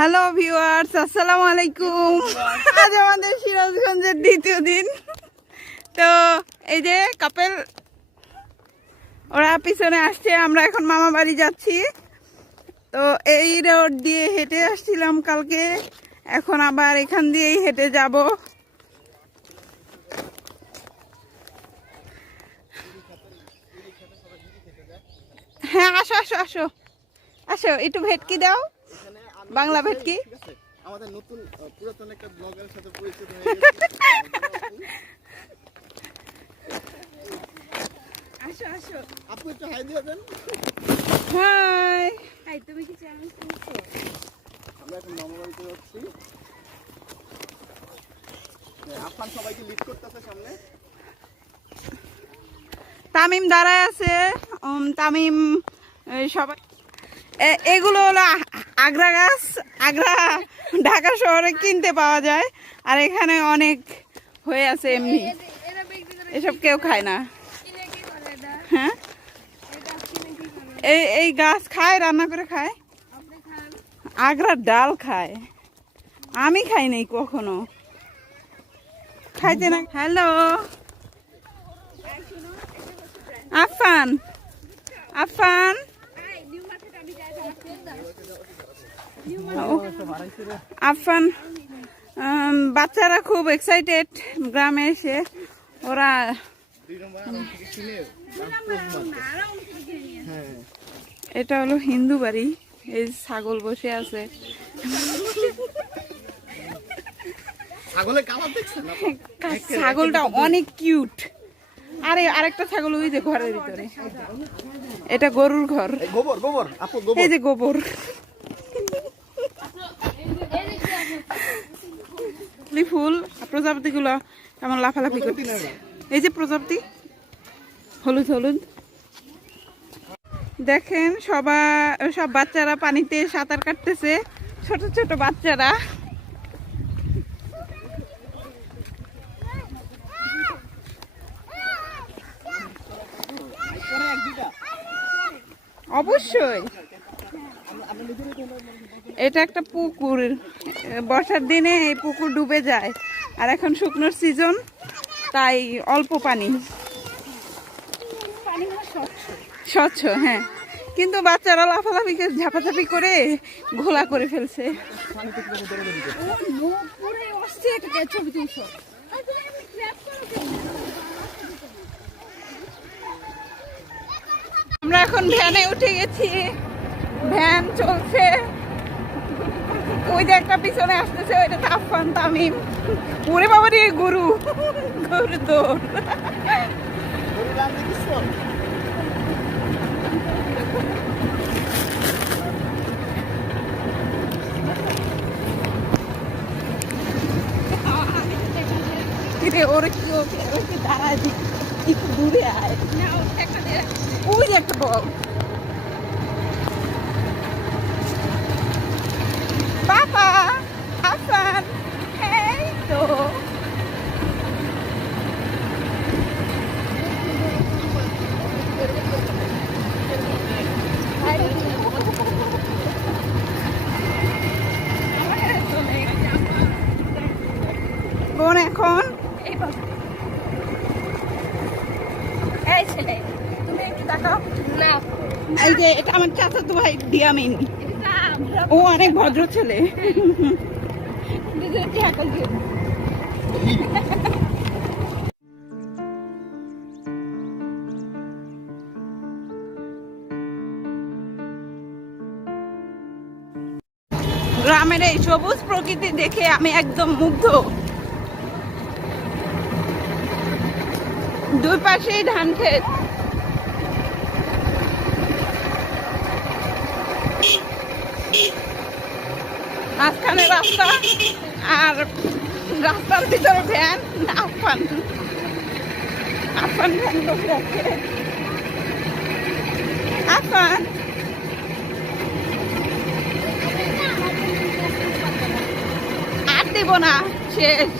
Hello viewers, আসসালামু আলাইকুম। আজ আমাদের সিরাজগঞ্জের দ্বিতীয় দিন। তো এই যে কাপেল ওরা পিছনে আসছে, আমরা এখন মামা বাড়ি যাচ্ছি। তো এই রোড দিয়ে হেঁটে আসছিলাম কালকে, এখন আবার এখান দিয়েই হেঁটে যাব। হ্যাঁ, আসো আসো আসো আসো, একটু ভেটকি দাও, বাংলা ভেটকি। আমাদের নতুন পুরাতন একটা ব্লগারের সাথে পরিচিত হয়ে আসো আসো, আপু একটু হাই দিয়ে দেন। হাই হাই, তুমি কি চ্যানেল শুনছো? আমরা এখন মামা বাড়িতে যাচ্ছি। আফান সবাইকে লিড করতেছে সামনে। তামিম দাঁড়ায় আছে, তামিম সবাই। এগুলো হলো আগ্রা গাছ, আগ্রা ঢাকা শহরে কিনতে পাওয়া যায়, আর এখানে অনেক হয়ে আছে এমনি। এসব কেউ খায় না। হ্যাঁ, এই গাছ খায়, রান্না করে খায়। আগ্রার ডাল খায়, আমি খাই নাই কখনো, খাইতে না। হ্যালো আফান, আফান আফান, বাচ্চারা খুব এক্সাইটেড গ্রামে এসে। ওরা এটা হলো হিন্দু বাড়ি, এই ছাগল বসে আছে। ছাগলটা অনেক কিউট। আরে আরেকটা ছাগল ওই যে ঘরের ভিতরে, এটা গরুর ঘর। গোবর গোবর আপু, এই যে গোবর। ফুল প্রজাপতি গুলো কেমন লাফালাফি করতেছে। এই যে প্রজাপতি, হলুদ হলুদ। দেখেন সব বাচ্চারা পানিতে সাঁতার কাটতেছে, ছোট ছোট বাচ্চারা। অবশ্যই এটা একটা পুকুর, বর্ষার দিনে এই পুকুর ডুবে যায়, আর এখন শুকনোর সিজন, তাই অল্প পানি, স্বচ্ছ। হ্যাঁ, কিন্তু বাচ্চারা লাফালাফি ঝাপাঝাপি করে ঘোলা করে ফেলছে। আমরা এখন ভ্যানে উঠে গেছি, ভ্যান চলছে। ওই যে একটা পিছনে আসতেছে, ওইটা আফান তামিম। ওরে বাবা রে, গরু গরু দৌড়। ওরা কি দাঁড়ায়, একটু দূরে আয়। ওই যে একটা বল। বাবা আফান, এই তো বোন এখন। এই ছেলে, তুমি একটু তাকাও না। এই যে এটা আমার চাচাতো ভাই দিয়ামিন, ও অনেক ভদ্র ছেলে। গ্রামের এই সবুজ প্রকৃতি দেখে আমি একদম মুগ্ধ। দুই পাশেই ধান ক্ষেত, মাঝখানে রাস্তা, আর রাস্তার ভিতরে ভ্যান। আফান আফান ভ্যান বসে আছে। আফান আর দিব না, শেষ।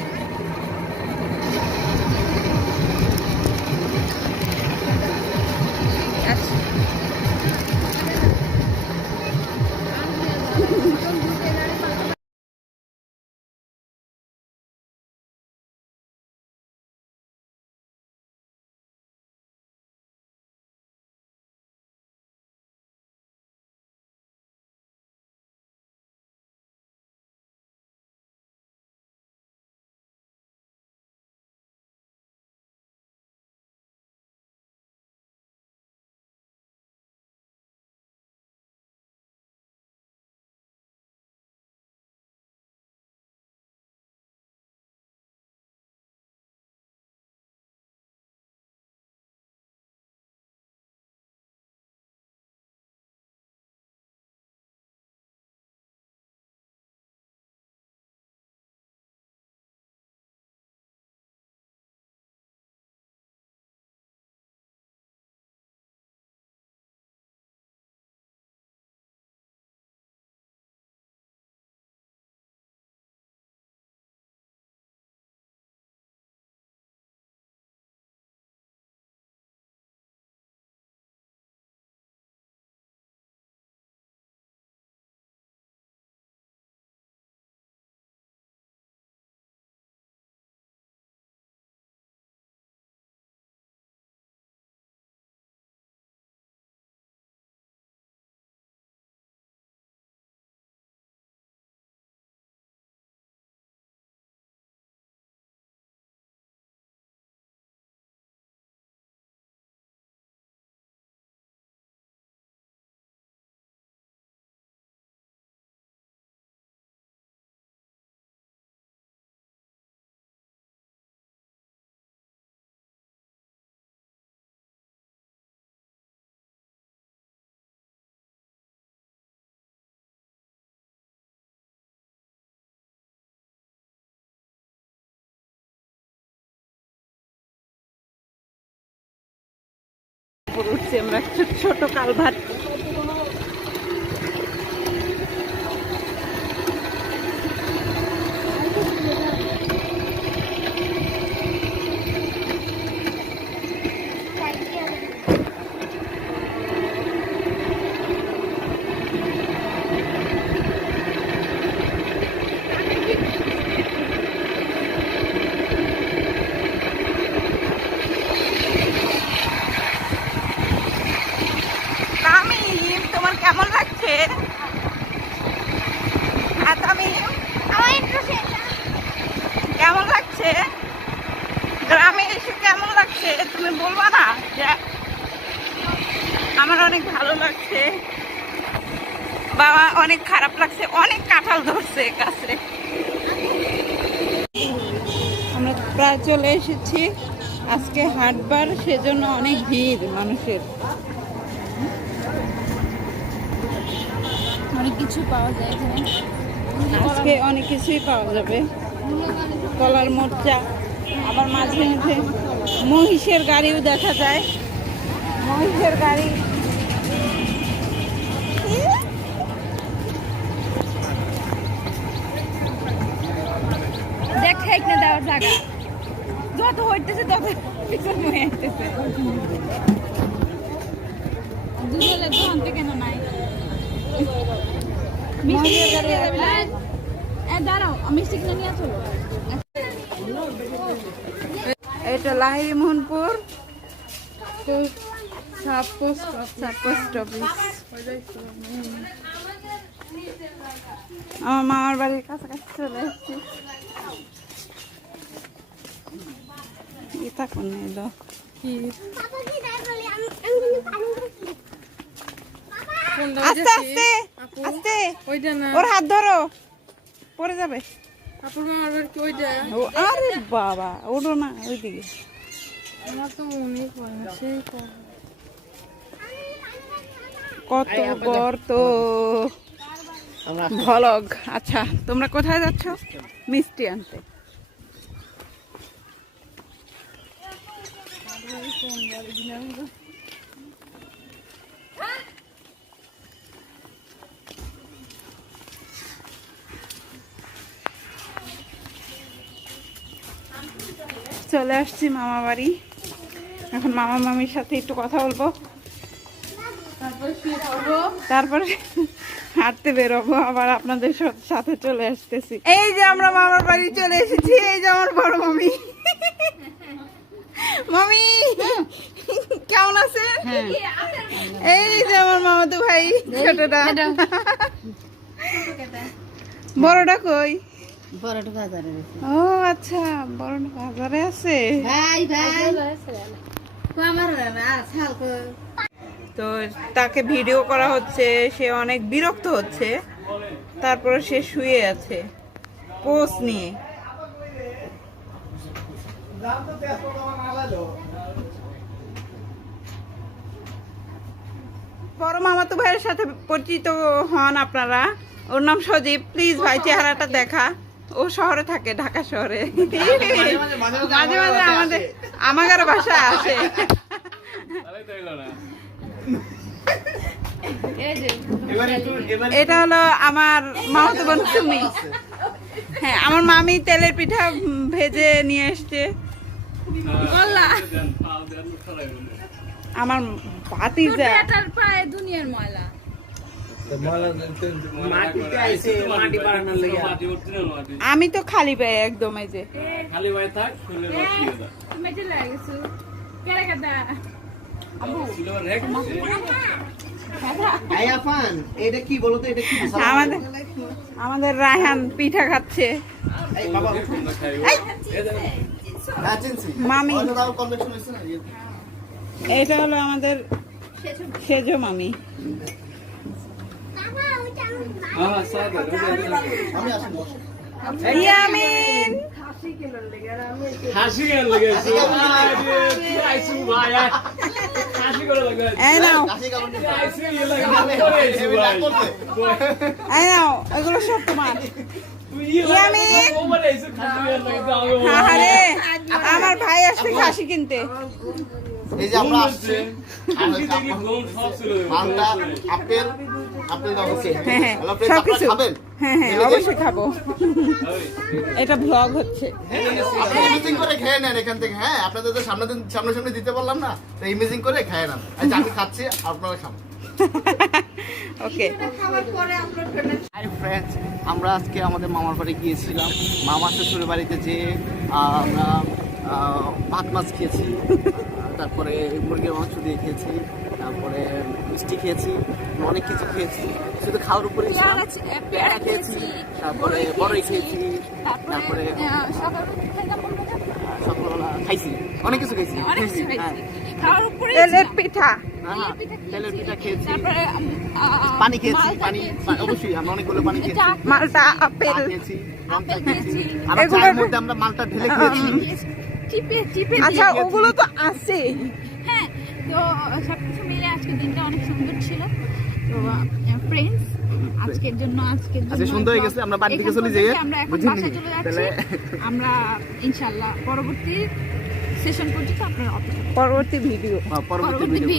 উপর উঠছি আমরা, ছোট ছোট কালভার্ট। তামিম, তোমার কেমন লাগছে? আর তামিম, কেমন লাগছে? গ্রামে এসে কেমন লাগছে তুমি বলবা না? যে আমার অনেক ভালো লাগছে, বাবা অনেক খারাপ লাগছে, অনেক কাঁঠাল ধরছে গাছে। আমরা প্রায় চলে এসেছি, আজকে হাটবার, সেজন্য অনেক ভিড় মানুষের। অনেক কিছু পাওয়া যায় এখানে। আজকে অনেক কিছুই পাওয়া যাবে, কলার মোচা, আবার মাঝে মাঝে মহিষের গাড়িও দেখা যায়, মহিষের গাড়ি। দেখ না দেওয়ার জায়গা যত হইতেছে তত পিছন হয়ে আসতেছে। দুধের দোকান থেকে কেন নাই? মিষ্টি কিনে নিয়ে যাবে না? দাঁড়াও, মিষ্টি কিনে নিয়ে চলো। এটা Lahiri Mohanpur sub post office. আমার মামার বাড়ির কাছাকাছি চলে এসেছি। এটা কোন এলো? আস্তে আস্তে আস্তে, ওর হাত ধরো, পড়ে যাবে। আরে বাবা, ওঠো না ওইদিকে। কত গর্ত, ভলগ। আচ্ছা, তোমরা কোথায় যাচ্ছ? মিষ্টি আনতে। চলে আসছি মামা বাড়ি, এখন মামা মামির সাথে একটু কথা বলবো, তারপরে হাঁটতে বেরোবো, আবার আপনাদের সাথে চলে আসতেছি। এই যে আমরা মামার বাড়ি চলে এসেছি, এই যে আমার বড় মামি। মামি কেমন আছে? এই যে আমার মামাতো ভাই ছোটটা। বড়টা কই? বড়টা বাজারে গেছে। ও আচ্ছা, বড়টা বাজারে আছে। ভাই আমার তো তাকে ভিডিও করা হচ্ছে, সে অনেক বিরক্ত হচ্ছে, তারপরে সে শুয়ে আছে পোজ নিয়ে। বড় মামাতো ভাইয়ের সাথে পরিচিত হন আপনারা, ওর নাম সজীব। প্লিজ ভাই চেহারাটা দেখা, ও শহরে থাকে, ঢাকা শহরে। মাঝে মাঝে আমাদের বাসায় আসে। এটা হলো আমার মামাতো বোন সুমি। হ্যাঁ, আমার মামি তেলের পিঠা ভেজে নিয়ে এসছে। আমার ভাতিজা প্রায় দুনিয়ার ময়লা। আমি তো খালি পাই একদম, এই যে আমাদের রায়হান পিঠা খাচ্ছে। মামি, এটা হলো আমাদের সেজো মামি। ইয়ামিন এই নাও, এগুলো সব তোমার। ইয়ামিন, আরে আমার ভাই আসছে খাসি কিনতে। এই যে আমরা আসছি মালটা আপেল আপেল দাও হচ্ছে হ্যাঁ হ্যাঁ হ্যালো ফ্রেন্ডস, সবকিছু আপনারা খাবেন? হ্যাঁ হ্যাঁ অবশ্যই খাবো এটা ব্লগ হচ্ছে আপনি ইমেজিং করে খেয়ে নেন এখান থেকে। হ্যাঁ, আপনাদের তো সামনে দিতে পারলাম না, তো ইমেজিং করে খেয়ে নেন। আচ্ছা আমি খাচ্ছি, আপনারা খান। ওকে হাই ফ্রেন্ডস, আমরা আজকে আমাদের মামার বাড়ি গিয়েছিলাম। মামা শ্বশুরের বাড়িতে যে আমরা ভাত মাছ খেয়েছি, তারপরে মুরগির মাংস দিয়ে খেয়েছি, তারপরে মিষ্টি খেয়েছি, অনেক কিছু খেয়েছি। শুধু খাওয়ার উপরে পেয়ারা খেয়েছি, তারপরে বড়ই খেয়েছি, তারপরে সকালবেলা খাইছি, অনেক কিছু খেয়েছি। হ্যাঁ, খাওয়ার উপরে তেলের পিঠা হ্যাঁ, তেলের পিঠা খেয়েছি, পানি খেয়েছি, পানি অবশ্যই আমরা অনেকগুলো পানি খেয়েছি, মালটা আপেল চা খেয়েছি, লঙ্কা খেয়েছি। আর এগুলোর- চায়ের মধ্যে আমরা মালটা ঢেলে খেয়েছি। চিপে চিপে আচ্ছা ওগুলো তো আছেই হ্যাঁ, তো সবকিছু মিলে আজকের দিনটা অনেক সুন্দর ছিল। তো ফ্রেন্ডস, আজকের জন্য আচ্ছা, সুন্দর হয়ে গেছে, আমরা বাড়ি থেকে চলে যাই, আমরা এখন বুঝলি? বাসায় চলে যাচ্ছি। তাহলে আমরা ইনশাআল্লাহ পরবর্তী সেশন পর্যন্ত আপনারা অপেক্ষা করুন। পরবর্তী ভিডিও পরবর্তী পরবর্তী ভিডিও ভিডিও